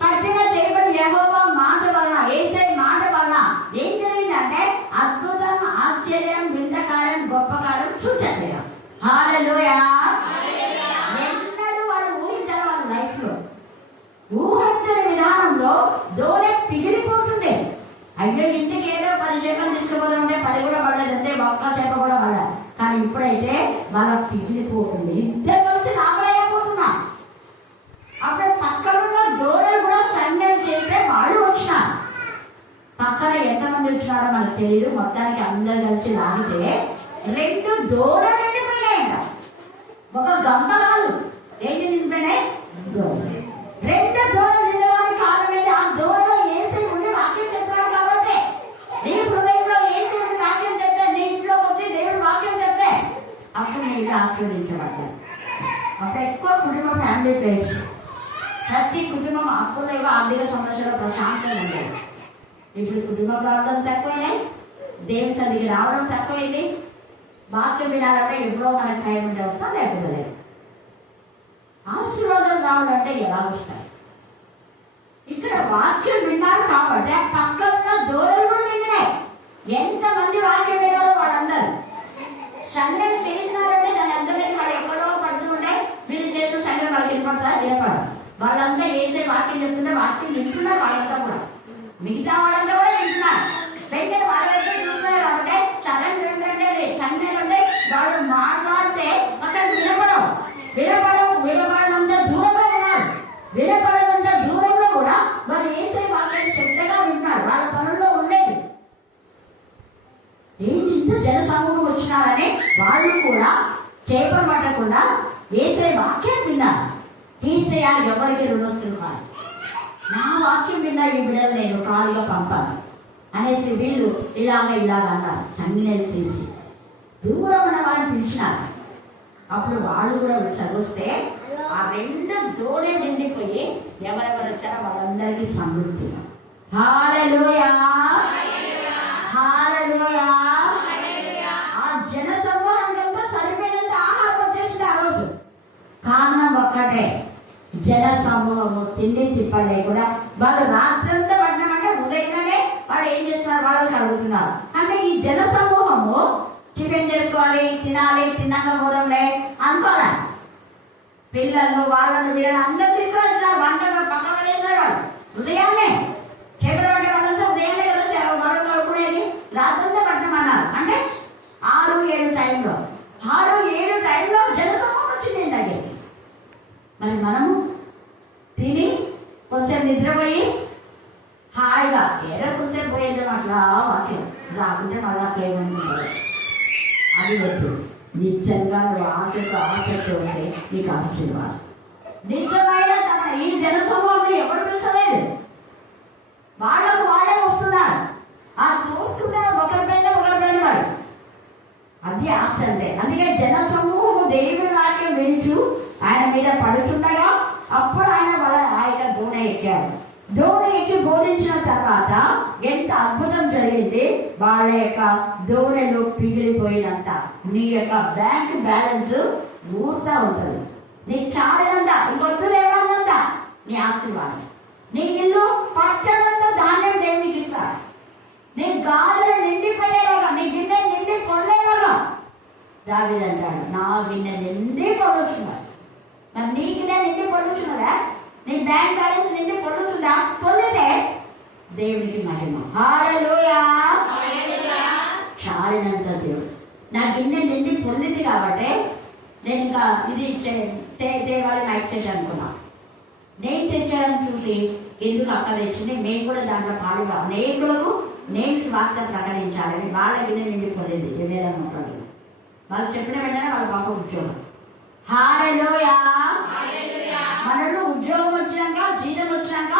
పట్టిన దేవుడు యెహోవా మాట వలన, యేసయ్య మాట వలన ఏం జరిగిందంటే అద్భుతం, ఆశ్చర్యం, వింతకారం, గొప్ప కారం, సూచక్రియం. హల్లెలూయా. ఎన్నడూ వాళ్ళు ఊహించారు వాళ్ళ లైఫ్ లో. ఊహించిన విధానంలో దోణి పిగిలిపోతుంది. అయ్యో ఇంటికి ఏదో 10 చేపలు తీసుకుపోతూ ఉంటే 10 కూడా పడలేదంటే ఒక్క చేప కూడా పడలేదు. కానీ ఇప్పుడైతే వాళ్ళ పిగిలిపోతుంది. ఇద్దరు కలిసి రాబోతున్నా. అప్పుడు పక్కనున్న దూడలు కూడా సంఘం చేస్తే వాళ్ళు వచ్చినారు. పక్కన ఎంతమంది వచ్చినారో మనకు తెలియదు. మొత్తానికి అందరు కలిసి లాగితే 2 దూడలు నిండిపోయాయంట. ఒక గంప కాదు, ఏంటి నిండిపోయినాయి? 2 దూడలు నిండడానికి కారణం ఏంటి? ఆ దూడలో ఏసీ ఉండి వాక్యం చెప్పాడు కాబట్టి. నీ హృదయంలో ఏసీ ఉండి వాక్యం చెప్తే, నీ ఇంట్లోకి వచ్చి దేవుడు వాక్యం చెప్తే అప్పుడు నీళ్ళు ఆశీర్వదించబడతారు. అప్పుడు ఎక్కువ కుటుంబ ఫ్యామిలీ ప్లేస్. ప్రతి కుటుంబం అప్పులేవో ఆర్థిక సమస్యలో ప్రశాంతంగా ఉండేది. ఇప్పుడు కుటుంబ ప్రాబ్లం తక్కువైనాయి, దేవుని సన్నిధికి రావడం తక్కువైంది. వాక్యం వినాలంటే ఎప్పుడో మనకు టైం ఉంటే వస్తా, లేకపోతే లేదు. ఆశీర్వాదం రావాలంటే ఎలా వస్తాయి? ఇక్కడ వాక్యం విన్నారు కాబట్టి ఆ పక్కన దూడలు కూడా నిండినాయి. ఎంతమంది వాక్యం వినాలో వాళ్ళందరూ సంఘాన్ని తెలిసినారంటే దాని అందరికీ వాళ్ళు ఎక్కడో పడుతూ ఉంటే వీళ్ళు చేస్తూ సంఘం వాళ్ళకి వినపడతారు, వినపడరు. వాళ్ళంతా ఏదైతే వాక్యం చెప్తుందో వాక్యం వింటున్నారు. వాళ్ళంతా కూడా మిగతా వాళ్ళంతా కూడా వింటున్నారు. వెంటనే వాళ్ళైతే చూస్తున్నారు కాబట్టి సడన్ ఏంటంటే సంఘంటే వాళ్ళు మాట్లాడితే అక్కడ వినపడనంత దూరంలో ఉన్నారు. వినపడనంత దూరంలో కూడా వాళ్ళు ఏసే వాక్యాన్ని శ్రద్ధగా వింటున్నారు. వాళ్ళ పనుల్లో ఉండేది ఏంటి? ఇంత జన సమూహం వచ్చినారని వాళ్ళు కూడా చేపలు పట్టకుండా ఏసే వాక్యం విన్నారు. ఏసయ్య ఎవరికి రుణస్తులు కాదు, నా వాక్యం విన్నా ఈ బిడ్డలు నేను ఖాళీగా పంపాను అనేసి వీళ్ళు ఇలాగ అన్నారు. సంజ్ఞలు తెలిసి దూరం ఉన్న వాళ్ళని పిలిచినారు. అప్పుడు వాళ్ళు కూడా చదివిస్తే ఆ 2 దూడే నిండిపోయి ఎవరెవరు వచ్చారో వాళ్ళందరికీ సమృద్ధి. హల్లెలూయా హల్లెలూయా. ఆ జన సమూహానికంతా సరిపోయినంత ఆహారం వచ్చేసింది ఆ రోజు. కారణం ఒక్కటే, జన సమూహము తిండి తిప్పలే కూడా వాళ్ళు రాత్రంతా పడినామంటే ఉదయమే వాళ్ళు ఏం చేస్తున్నారు? వాళ్ళకి అడుగుతున్నారు. అంటే ఈ జన సమూహము టిఫిన్ చేసుకోవాలి, తినాలి, తిన్నాక మూలంలే అనుకోలే. పిల్లలు వాళ్ళను వీళ్ళని అందరూ తీసుకొచ్చినారు. వంటలు పక్క పడేసారు. వాళ్ళు ఉదయాన్నే చేపలు పట్టే వాళ్ళంతా ఉదయాన్నే కదా వాళ్ళు కలుపుకునేది. రాత్రంతా పట్టమన్నారు. అంటే 6-7 టైంలో 6-7 టైంలో జన సమూహం వచ్చింది దగ్గరికి. మరి మనము తిని కొంచెం నిద్రపోయి హాయిగా ఏదో కొంచెం పోయేది అట్లా వాక్యం రాకుంటే మళ్ళీ అక్కడ ఏమనుకుంటారు? అది వద్దు. నిజంగా నువ్వు ఆశతో ఉంటే నీకు ఆశీర్వాదం. నిజమైన ఈ జన సమూహంలో ఎవరు పిలిచలేదు. వాళ్ళకు వాళ్ళే వస్తున్నారు. ఆ చూసుకుంటారు ఒకరిపైన అది ఆశ అంటే. అందుకే జన సమూహము దేవుని వాక్యం వింటూ ఆయన మీద పడుతుండగా అప్పుడు ఆయన ఆయన దోణ ఎక్కారు. దోణ ఎక్కి బోధించిన తర్వాత ఎంత అద్భుతం జరిగింది. వాళ్ళ యొక్క దోణలు పిగిలిపోయినంత నీ యొక్క బ్యాంక్ బ్యాలెన్స్ ఊరుతా ఉంటుంది. నీకు చాలినంత, ఇంకొద్దు లేవన్నంత నీ ఆశీర్వాదం. నీ ఇల్లు పట్టనంత ధాన్యం దేవునికి ఇస్తారు. నీ గాజులు నిండిపోయేలాగా, నీ గిన్నె నిండి పొల్లేలాగా. దావీదు అంటాడు, నా గిన్నె నిండి పొల్లుచున్నది. మరి నీ గిన్నె నిండి పొల్లుచున్నదా? నీ బ్యాంక్ బ్యాలెన్స్ నిండి పొల్లుతుందా? పొల్లితే దేవునికి మహిమ. హల్లెలూయా. చాలినంత దేవుడు. నా గిన్నె నిండి పొల్లింది కాబట్టి నేను ఇంకా ఇది దేవాలి నైట్ చేసి అనుకున్నా. నేను తెచ్చాడని చూసి ఎందుకు అక్క తెచ్చింది, నేను కూడా దాంట్లో పాలుగా అనేకులకు నేను వార్త ప్రకటించాలని వాళ్ళ గిన్నె నిండి పొల్లింది. ఉంటుంది వాళ్ళు చెప్పిన వెంటనే వాళ్ళ పాప ఉద్యోగం. హల్లెలూయా. మనలో ఉద్యోగం వచ్చినాక, జీతం వచ్చినాక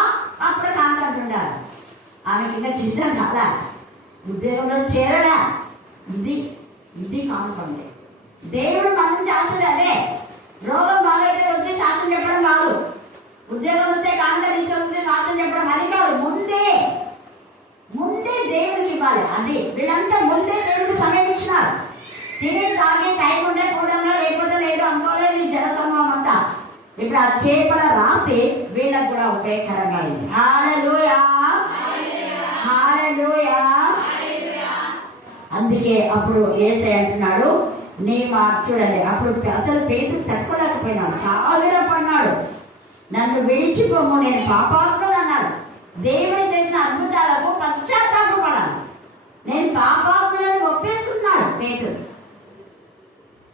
అప్పుడు కాంట్రాక్ట్ ఉండాలి. ఆమెకి ఇంకా జీతం కాదా, ఉద్యోగంలో చేరడా. ఇది కాన్ఫరెన్స్. దేవుడు మన నుంచి ఆశది అదే. రోగం బాగైతే వచ్చి శాస్త్రం చెప్పడం కాదు, ఉద్యోగం వస్తే కాంట్రాక్ట్ శాస్త్రం చెప్పడం అది కాదు. ముందే దేవుడికి ఇవ్వాలి. అది వీళ్ళంతా ముందే దేవుడికి సమయం ఇచ్చినారు. తినే తాగే టైం ఉంటే కూడా లేకపోతే లేదు అనుకోలేదు ఈ జన సమూహం అంతా. ఇప్పుడు ఆ చేపల రాసి వీళ్ళకు కూడా ఉపయోగకరంగా అయింది. హల్లెలూయా. హల్లెలూయా. అందుకే అప్పుడు యేసయ్య అంటున్నాడు, నీ మాట చూడండి. అప్పుడు అసలు పేతురు తట్టుకోలేకపోయినాడు, చాలా పడినాడు. నన్ను విడిచిపోము, నేను పాపాత్ముడు అన్నాడు. దేవుడు చేసిన అద్భుతాలకు పశ్చాత్తాపడాలి. నేను పాపాత్ములను ఒప్పేసుకున్నాడు పేతురు.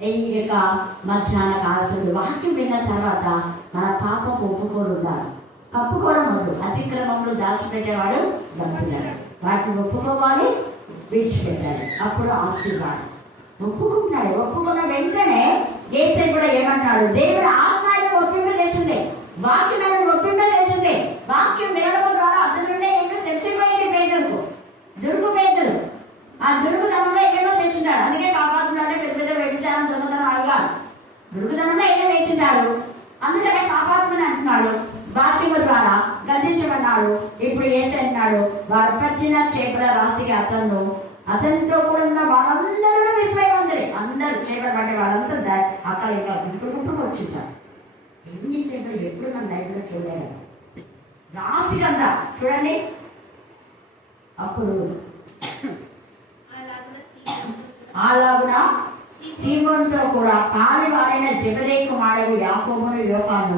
ఇక మధ్యాహ్న కాల్సింది వాక్యం విన్న తర్వాత మన పాపకు ఒప్పుకోలు ఉండాలి. కప్పుకోవడం వద్దు. అతిక్రమంలో దాచిపెట్టేవాడు గంటున్నాడు. వాటిని ఒప్పుకోవాలి, విడిచిపెట్టాలి. అప్పుడు ఆశీర్వాదం. ఒప్పుకుంటున్నాడు. ఒప్పుకున్న వెంటనే యేసయ్య కూడా ఏమంటాడు, దేవుడు ఆత్మను ఒప్పింపజేసింది, వాక్యం ఒప్పింపజేసింది. వాక్యం వినడం ద్వారా అతని నుండే ఏంటో తెలిసిపోయింది పేదలకు. దుర్గు పేదలు ఆ దుర్గుదనంలో ఏమో తెచ్చున్నాడు. అందుకే కాపాడుతున్నాడే పెద్ద పెద్ద వ్యభిచారం దొంగతనం అడిగా దుర్గుదనంలో ఏదో తెచ్చున్నాడు. అందుకనే కాపాడుతుని అంటున్నాడు. వాక్యము ద్వారా గద్దించమన్నాడు. ఇప్పుడు ఏసన్నాడు, వారు పట్టిన చేపల రాశికి అతనితో కూడా ఉన్న వాళ్ళందరూ విస్మయవంతులే. అందరూ చేపలు పట్టే వాళ్ళంతా అక్కడ ఇంకా గుంటు వచ్చింటారు. ఎన్ని చేపలు ఎప్పుడు మన లైఫ్లో చూడలేదు. రాశికంతా చూడండి. అప్పుడు అలాగున సీమోనుతో కూడా పాలివాడైన జెబెదయి కుమారుడు యాకోబును యోహాను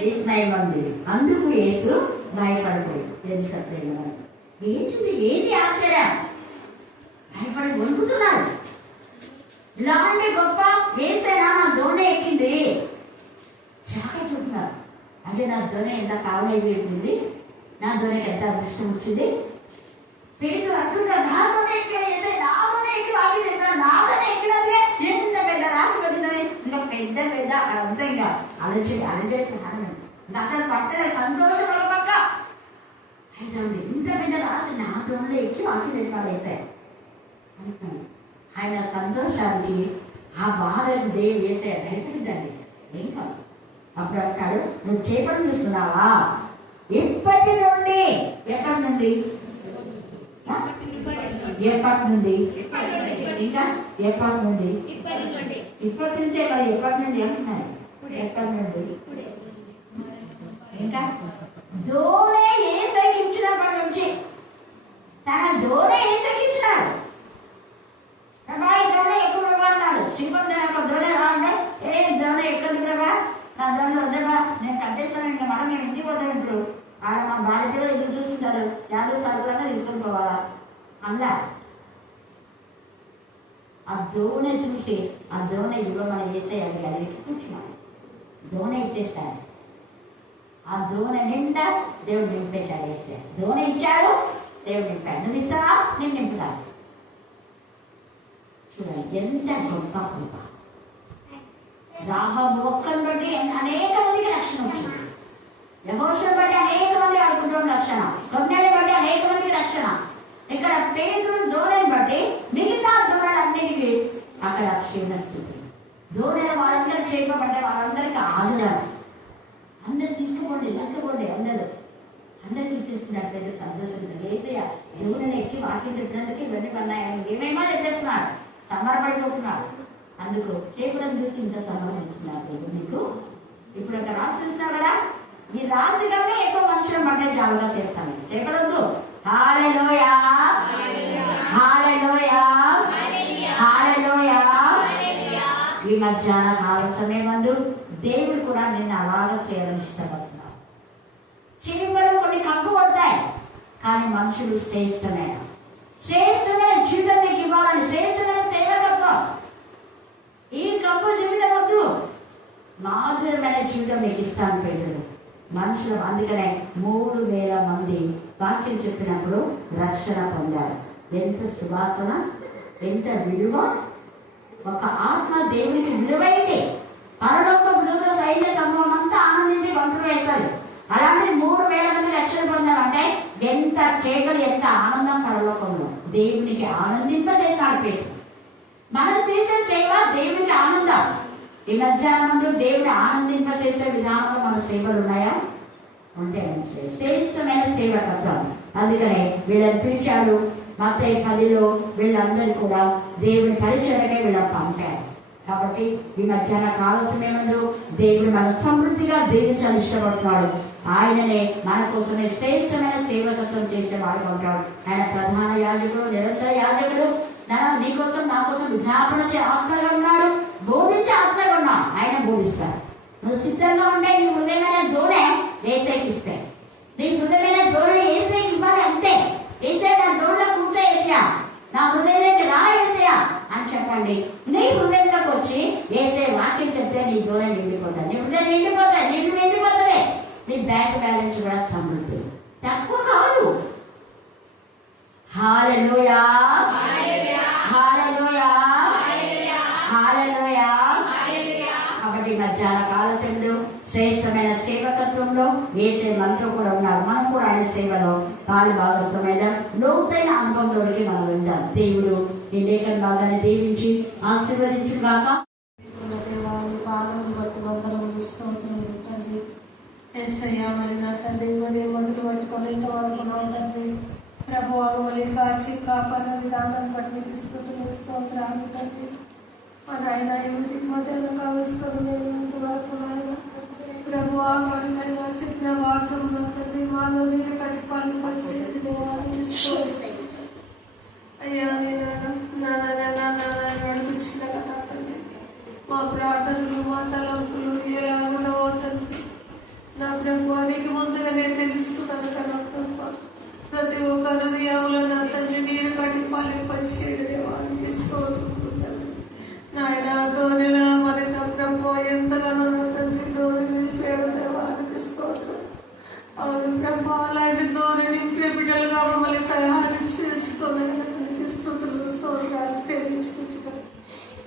విస్మయమందిరి. అందుకు యేసు భయపడిపోయి ఏంటిది, ఏది ఆశ్చర్యం, భయపడి వణుకుతున్నారు. ఇలాంటి గొప్ప యేసయ్య నా దోణి ఎక్కింది చాకుంటున్నారు. అంటే నా దోణి ఎంత కావలైపోయింది, నా దోణికి ఎంత అదృష్టం వచ్చింది. పేరు అంటున్నా నాలోనే ఎక్కి నాలోనే ఎక్కి వాకి నాలోనే ఎక్కినదిగా ఎంత పెద్ద రాసి పెట్టినది. ఇంకా పెద్ద అంతా ఇంకా అలజడి ప్రారంభం. ఇంకా అసలు పట్టలే సంతోషం ఒక పక్క అయితే ఇంత పెద్ద రాసి నా దోణిలో ఎక్కి వాకి పెట్టాడు వేసాయి అంటున్నాను. ఆయన సంతోషానికి ఆ బాధను దేవుడు వేసాయి భయపడిందండి. ఏం కాదు. అప్పుడు అంటాడు, నువ్వు చేపలు చూస్తున్నావా? ఇప్పటి నుండి ఎక్కడి నుండి ఎప్పటి నుండి ఇంకా ఎప్పటి నుండి ఇప్పటి నుంచే కదా, ఎప్పటి నుండి అంటున్నారు. ఎప్పటి నుండి ఇంకా దోణి యేసయ్యకి ఇచ్చినప్పటి నుంచి తన దోణి యేసయ్యకి ఇచ్చినాడు. ప్రభా ఈ దోణి ఎప్పుడు ప్రభా అన్నాడు. శ్రీమంత నాకు దోణి ఎలా ఉండే, దోణి ఎక్కడికి ప్రభా, నా దోణి వద్దబా, నేను కట్టేస్తాను, ఇంకా మనం మేము ఇంటికి పోతాం. ఇప్పుడు ఆడ మా బాధ్యతలో ఎదురు చూస్తుంటారు, 50 సార్లు తీసుకొని పోవాలా అలా. ఆ దోణి చూసి ఆ దోణి ఇవ్వమని యేసయ్య అడిగాడు. కూర్చున్నాడు, దోణి ఇచ్చేస్తాడు. ఆ దోణి నిండా దేవుడు నింపేశాడు. యేసయ్య దోణి ఇచ్చాడు, దేవుడు నింపాడు. నువ్వు ఇస్తావా, నేను నింపుతాను. చూడండి ఎంత గొప్ప కృప. రాహాబు ఒక్కని బట్టి అనేక మందికి రక్షణ వచ్చింది. యెహోషువను బట్టి అనేక మంది అనుకుంటున్న రక్షణ, కొన్నేళ్ళని బట్టి అనేక మందికి రక్షణ. ఇక్కడ పేతురు దోణిని బట్టి మిగతా దోణలన్నిటికీ అక్కడ దూరైన వాళ్ళందరూ చేయబడ్డారు, వాళ్ళందరికీ ఆదరణ. అందరు తీసుకోండి అందరికి ఇచ్చేస్తున్నాడు. పెద్ద సంతోషం. ఏసయ్య దేవుని ఎక్కి వాక్యం చెప్పినందుకు ఇవన్నీ పన్నాయని ఏమేమో చెప్పేస్తున్నాడు, సంబరపడిపోతున్నాడు. అందుకు చేయకూడదు చూసి ఇంత సంబరపడుతున్నారు మీకు. ఇప్పుడు ఒక రాసి చూసినా కదా, ఈ రాశి కంటే ఎక్కువ మనుషులు పడ్డే జాగ్రత్త చేస్తాను. చెప్పడద్దు. హల్లెలూయా హల్లెలూయా హల్లెలూయా. ఈ మధ్యాహ్న కాల సమయమందు దేవుడు కూడా నిన్ను అలాగా చేయాలని ఇష్టపడుతున్నాడు. చిరుమలు కొన్ని కంపు పడతాయి, కానీ మనుషులు శ్రేష్టమైన జీవితం మీకు ఇవ్వాలని, శ్రేష్టమైన సేవకత్వం. ఈ కంపు జీవితం వద్దు, మాధురమైన జీవితం మీకు ఇస్తాను పేదలు మనుషులు. అందుకనే 3,000 మంది వాక్యం చెప్పినప్పుడు రక్షణ పొందారు. ఎంత సువాసన, ఎంత విలువ! ఒక ఆత్మ దేవునికి విలువైంది. పరలోక విలువ సైన్య సమూహం అంతా ఆనందించి వంతులు వేస్తారు. అలాంటి 3,000 మంది రక్షణ పొందారంటే ఎంత కేకలు, ఎంత ఆనందం పరలోకంలో. దేవునికి ఆనందింపజేస్తాడు పేరు. మనం చేసే సేవ దేవునికి ఆనందం. ఈ మధ్యాహ్నంలో దేవుని ఆనందింపజేసే విధానంలో మన సేవలు ఉన్నాయా? ఉంటే శ్రేష్టమైన సేవకత్వం. అందుకనే వీళ్ళని పిలిచాడు. మత్తయి 10లో వీళ్ళందరూ కూడా దేవుని పరిచయకే వీళ్ళని పంపారు. కాబట్టి ఈ మధ్యాహ్న కాల సమయంలో దేవుడు మన సమృద్ధిగా దీవించాలని ఇష్టపడుతున్నాడు. ఆయననే మన కోసమే శ్రేష్టమైన సేవకత్వం చేసేవాడు ఉంటాడు. ఆయన ప్రధాన యాజకుడు, నిరంతర యాజకుడు. నీకోసం నా కోసం విజ్ఞాపన ఆత్మగా ఉన్నాడు, బోధించే ఆత్మగా ఉన్నాడు. ఆయన బోధిస్తాడు. నువ్వు సిద్ధంగా ఉంటే నీ హృదయమైన ధోరణి ఏసైకి ఇస్తే, నీ హృదయమైన ధోరణి ఏసైకి ఇవ్వాలి. అంతే. ఏసై నా ధోరణిలో కూర్చో ఏసయా, నా హృదయంలోకి రా ఏసయా అని చెప్పండి. నీ హృదయంలోకి వచ్చి ఏసై వాక్యం చెప్తే నీ ధోరణి నిండిపోతుంది, నీ హృదయం నిండిపోతుంది, నిండిపోతుంది. నీ బ్యాంక్ బ్యాలెన్స్ కూడా సమృద్ధి తక్కువ కాదు. హల్లెలూయా హల్లెలూయా హల్లెలూయా. కాబట్టి మధ్యాహ్న కాల సమయంలో శ్రేష్టమైన సేవకత్వంలో ఏసే మనతో కూడా ఉన్నారు. మనం కూడా ఆయన సేవలో పాలు భాగస్వామైన లోతైన అనుభవంలోకి మనం వెళ్దాం. దేవుడు ఈ లేఖన భాగాన్ని దీవించి ఆశీర్వదించుగాక. మరి నా తండ్రి ఉదయం మొదలు పట్టుకొని ఇంతవరకు నా తండ్రి ప్రభువారు మళ్ళీ కాచి కాపాడిన విధానాన్ని బట్టి మీకు స్తోత్రాలు తండ్రి. మా నాయన ఎవరికి మధ్యాహ్నం కావస్తుంది ఇంతవరకు నాయన ప్రభువా మరి నాయన చెప్పిన వాక్యంలో తండ్రి మాలో ఎక్కడికి పనులు వచ్చేది దేవాన్ని అయ్యా నేను నడిపించిన కదా తండ్రి. మా ప్రార్థనలు, మా తలంపులు ఎలా ఉండవో తండ్రి నా ప్రభువా నీకు ముందుగానే తెలుసు కనుక నా ప్రభు ప్రతి ఒక్క హృదయంలో నా తండ్రి నీరు కట్టి పలింపచేయడు దేవానికి స్తోత్రములు తండ్రి. నాయన ధోనిలో మరి నా ప్రభు ఎంతగానో నా తండ్రి ధోని నింపాడు దేవానికి స్తోత్రం. అవును ప్రభు, అలాంటి ధోని నింపే బిడ్డలుగా మమ్మల్ని తయారు చేసుకుని స్తుతులు స్తోత్రాలు చెల్లించుకుంటున్నాను.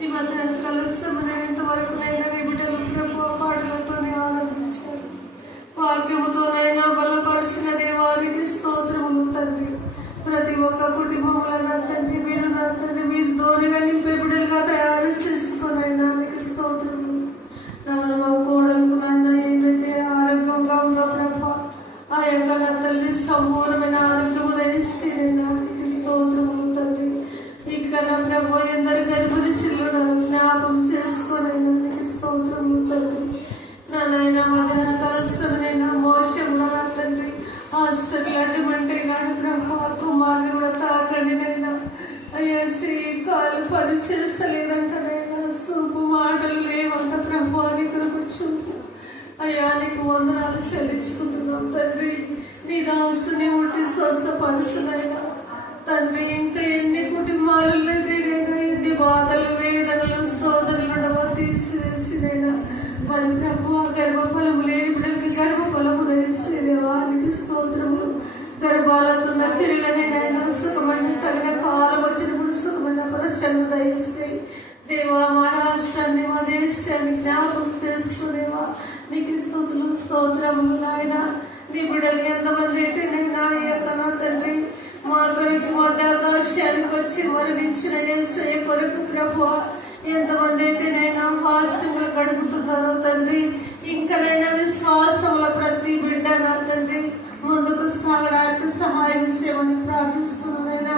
ఈ మధ్య కలుస్తామని ఇంతవరకు నైనా ఈ బిడ్డలు ప్రభు పాటలతోనే ఆనందించారు, వాక్యముతోనైనా బలపరిచిన దేవానికి స్తోత్రములు తండ్రి. ప్రతి ఒక్క కుటుంబంలో నా తండ్రి మీరు నా తండ్రి మీరు ధోనిగా నింపే బిడ్డలుగా తయారు చేసుకునైనా మీకు స్తోత్రములు. నన్ను మా కోడలకు నాన్న ఏదైతే ఆరోగ్యంగా ఉందో ప్రభా ఆ యొక్క నా తండ్రి సంపూర్ణమైన ఆరోగ్యము ధరిస్తేనైనా మీకు స్తోత్రములు తండ్రి. ఇక నా ప్రభు ఎందరు గర్భిణీ శిల్లుడు జ్ఞాపం చేసుకోనైనా మీకు స్తోత్రములు తండ్రి. నాయన మధ్యాహ్న కలసమైనా మోసం నా తండ్రి హాస్పిటల్ అడ్డుమంటే నాడు బ్రహ్మ కుమారుని కూడా తాకండి నైనా. అయ్యా కాలు పని చేస్తలేదంటనైనా, సూపు మాటలు లేవంట బ్రహ్మ అని చూపు. అయ్యా నీకు వందనాలు చెల్లించుకుంటున్నాం తండ్రి. నీ దాసుని ముట్టి స్వస్థపరుచునైనా తండ్రి. ఇంకా ఎన్ని కుటుంబాలు తీరైనా, ఎన్ని బాధలు, వేదనలు, సోదరులు తీసివేసినైనా మరి ప్రభు గర్భఫలము లేని బిడ్డలకి గర్భఫలము దేవానికి స్తోత్రములు. గర్భాలకున్న స్త్రీలనైనా సుఖమైన తగిన కాలం వచ్చినప్పుడు సుఖమైన ప్రశ్నలు దయచేయి దేవా. మా రాష్ట్రాన్ని, మా దేశాన్ని జ్ఞాపకం చేసుకునేవా నీకు స్తుతులు స్తోత్రములు నాయన. నీ బిడ్డలు ఎంతమంది అయితే నైనా నా తండ్రి మా కొరకు మధ్య ఆకాశానికి వచ్చి మరణించిన యేసయ్య కొరకు ప్రభు ఎంతమంది అయితేనైనా ఫాస్టింగ్లు గడుపుతున్నారో తండ్రి, ఇంకనైనా విశ్వాసముల ప్రతి బిడ్డ నా తండ్రి ముందుకు సాగడానికి సహాయం చేయమని ప్రార్థిస్తున్నానైనా.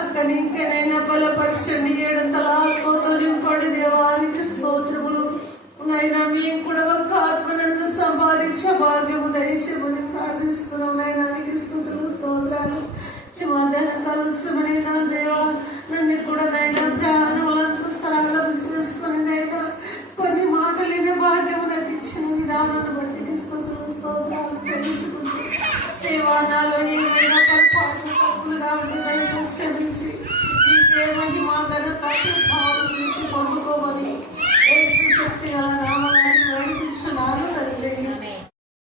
అక్కని ఇంకనైనా బలపరచండి, 7 తలాత్మతో నింపడి దేవానికి స్తోత్రములు. నైనా మేము కూడా ఒక ఆత్మనందు సంపాదించే భాగ్యము దయచేయమని ప్రార్థిస్తున్నాం. నైనానికి స్తోత్రాలు. ఈ మధ్యాహ్నం కలుసుమని నా దేవా నన్ను కూడా నైనా ప్రాణములంతా సరళ విశ్లేషణైనా కొన్ని మాటలు వినే భాగ్యము నటించిన విధానాన్ని బట్టి స్తోత్రాలు చెల్లించుకుంటూ దేవానాలు ఏమైనా పొరపాట్లు తప్పులుగా ఉంటుందని క్షమించి మీకేమని మా ఘనత పొందుకోమని యేసు శక్తి గల నామమున వేడుకుంటున్నాను తండ్రి.